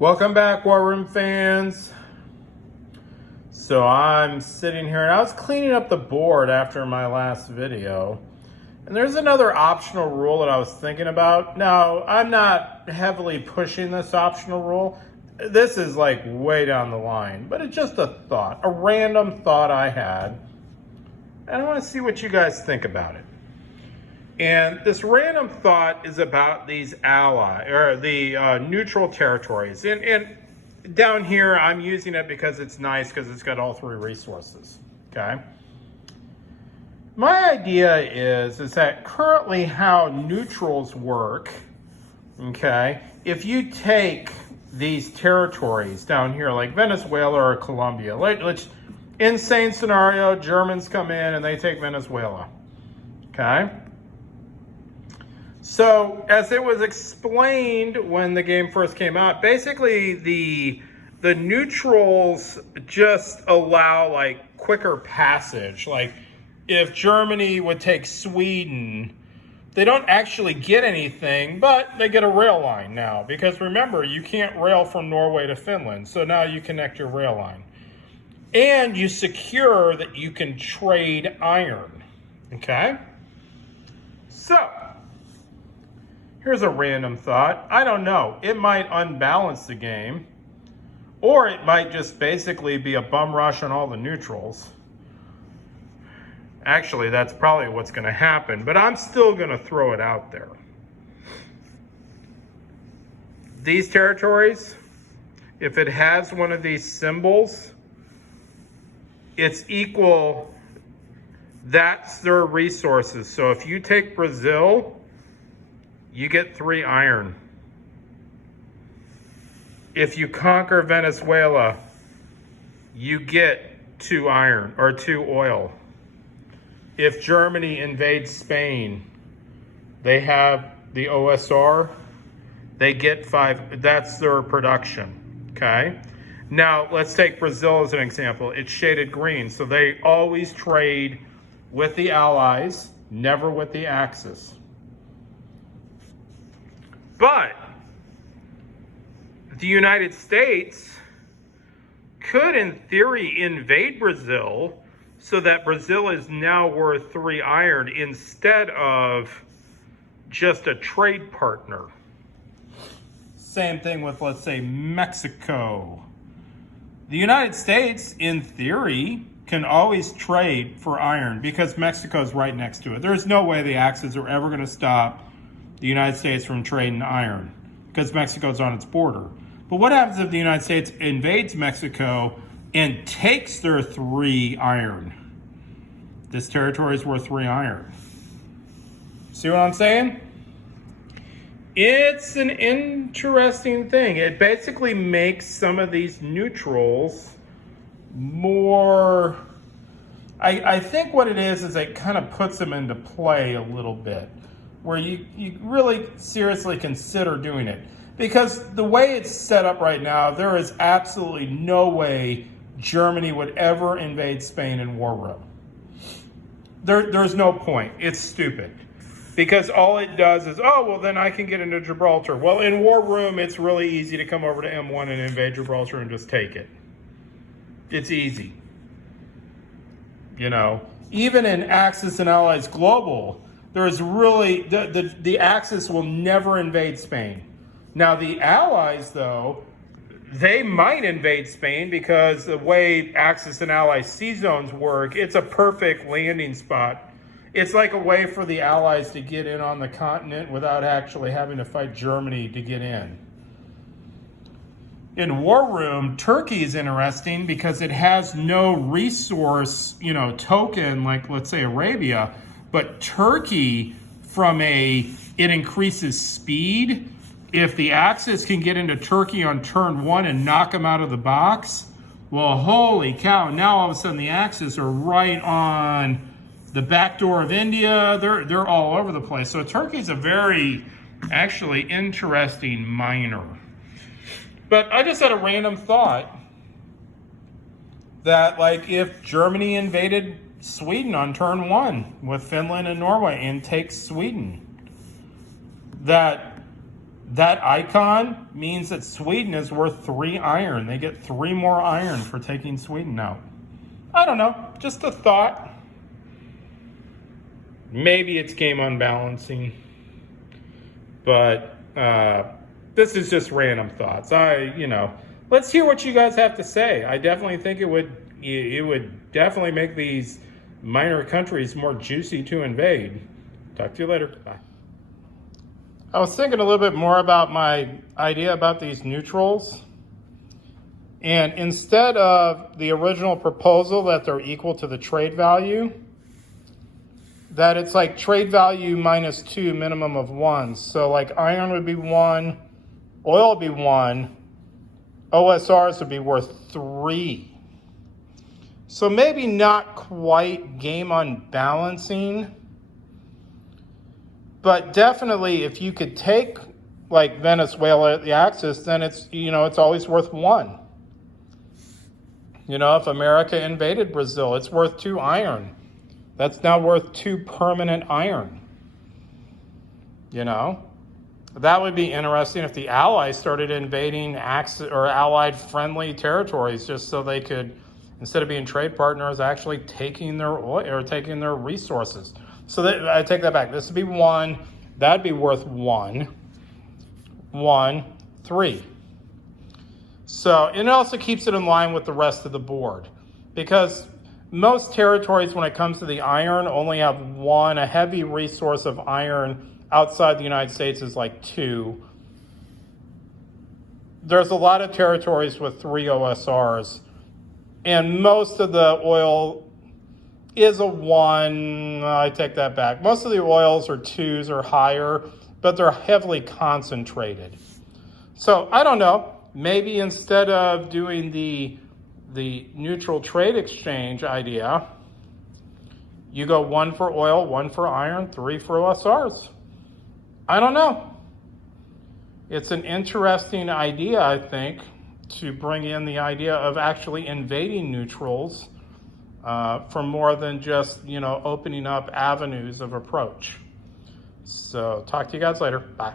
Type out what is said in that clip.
Welcome back, War Room fans. So I'm sitting here and I was cleaning up the board after my last video. And there's another optional rule that I was thinking about. Now, I'm not heavily pushing this optional rule. This is like way down the line, but it's just a thought, a random thought I had. And I want to see what you guys think about it. And this random thought is about these neutral territories. And down here, I'm using it because it's nice because it's got all three resources, okay? My idea is that currently how neutrals work, okay, if you take these territories down here, like Venezuela or Colombia, let's insane scenario, Germans come in and they take Venezuela, okay? So, as it was explained when the game first came out, basically the neutrals just allow like quicker passage. Like if Germany would take Sweden, they don't actually get anything, but they get a rail line now. Because remember, you can't rail from Norway to Finland, so now you connect your rail line. And you secure that you can trade iron, okay? So, here's a random thought. I don't know. It might unbalance the game. Or it might just basically be a bum rush on all the neutrals. Actually, that's probably what's going to happen. But I'm still going to throw it out there. These territories, if it has one of these symbols, it's equal. That's their resources. So if you take Brazil, you get 3 iron. If you conquer Venezuela, you get 2 iron or 2 oil. If Germany invades Spain, they have the OSR, they get 5, that's their production, okay? Now, let's take Brazil as an example. It's shaded green, so they always trade with the Allies, never with the Axis. But the United States could, in theory, invade Brazil so that Brazil is now worth 3 iron instead of just a trade partner. Same thing with, let's say, Mexico. The United States, in theory, can always trade for iron because Mexico's right next to it. There's no way the Axis are ever going to stop the United States from trading iron because Mexico's on its border. But what happens if the United States invades Mexico and takes their 3 iron? This territory is worth 3 iron. See what I'm saying? It's an interesting thing. It basically makes some of these neutrals more... I think what it is it kind of puts them into play a little bit, where you really seriously consider doing it. Because the way it's set up right now, there is absolutely no way Germany would ever invade Spain in war room. There's no point. It's stupid. Because all it does is, oh, well, then I can get into Gibraltar. Well, in war room, it's really easy to come over to M1 and invade Gibraltar and just take it. It's easy. You know, even in Axis and Allies Global, there's really, the Axis will never invade Spain. Now, the Allies, though, they might invade Spain because the way Axis and Allies sea zones work, it's a perfect landing spot. It's like a way for the Allies to get in on the continent without actually having to fight Germany to get in. In War Room, Turkey is interesting because it has no resource, token like, let's say, Arabia. But Turkey, it increases speed. If the Axis can get into Turkey on turn 1 and knock them out of the box, well, holy cow, now all of a sudden the Axis are right on the back door of India. They're all over the place. So Turkey's a very, actually, interesting miner. But I just had a random thought that, like, if Germany invaded Sweden on turn 1 with Finland and Norway and takes Sweden, that that icon means that Sweden is worth 3 iron. They get 3 more iron for taking Sweden out. I don't know, just a thought. Maybe it's game unbalancing, but this is just random thoughts. Let's hear what you guys have to say. I definitely think it would definitely make these minor countries more juicy to invade. Talk to you later. Bye. I was thinking a little bit more about my idea about these neutrals. And instead of the original proposal that they're equal to the trade value, that it's like trade value minus 2, minimum of 1. So like iron would be 1, oil would be 1, OSRs would be worth 3. So maybe not quite game unbalancing, but definitely if you could take like Venezuela at the axis, then it's always worth 1. If America invaded Brazil, it's worth 2 iron. That's now worth 2 permanent iron. That would be interesting if the Allies started invading Allied friendly territories just so they could, instead of being trade partners, actually taking their oil or taking their resources. So I take that back. This would be 1. That'd be worth 1. 1, 3. So, and it also keeps it in line with the rest of the board, because most territories, when it comes to the iron, only have 1. A heavy resource of iron outside the United States is like 2. There's a lot of territories with 3 OSRs, and most of the oil is a 1. I take that back. Most of the oils are 2s or higher, but they're heavily concentrated. So I don't know. Maybe instead of doing the neutral trade exchange idea, you go 1 for oil, 1 for iron, 3 for OSRs. I don't know. It's an interesting idea, I think, to bring in the idea of actually invading neutrals for more than just, opening up avenues of approach. So talk to you guys later. Bye.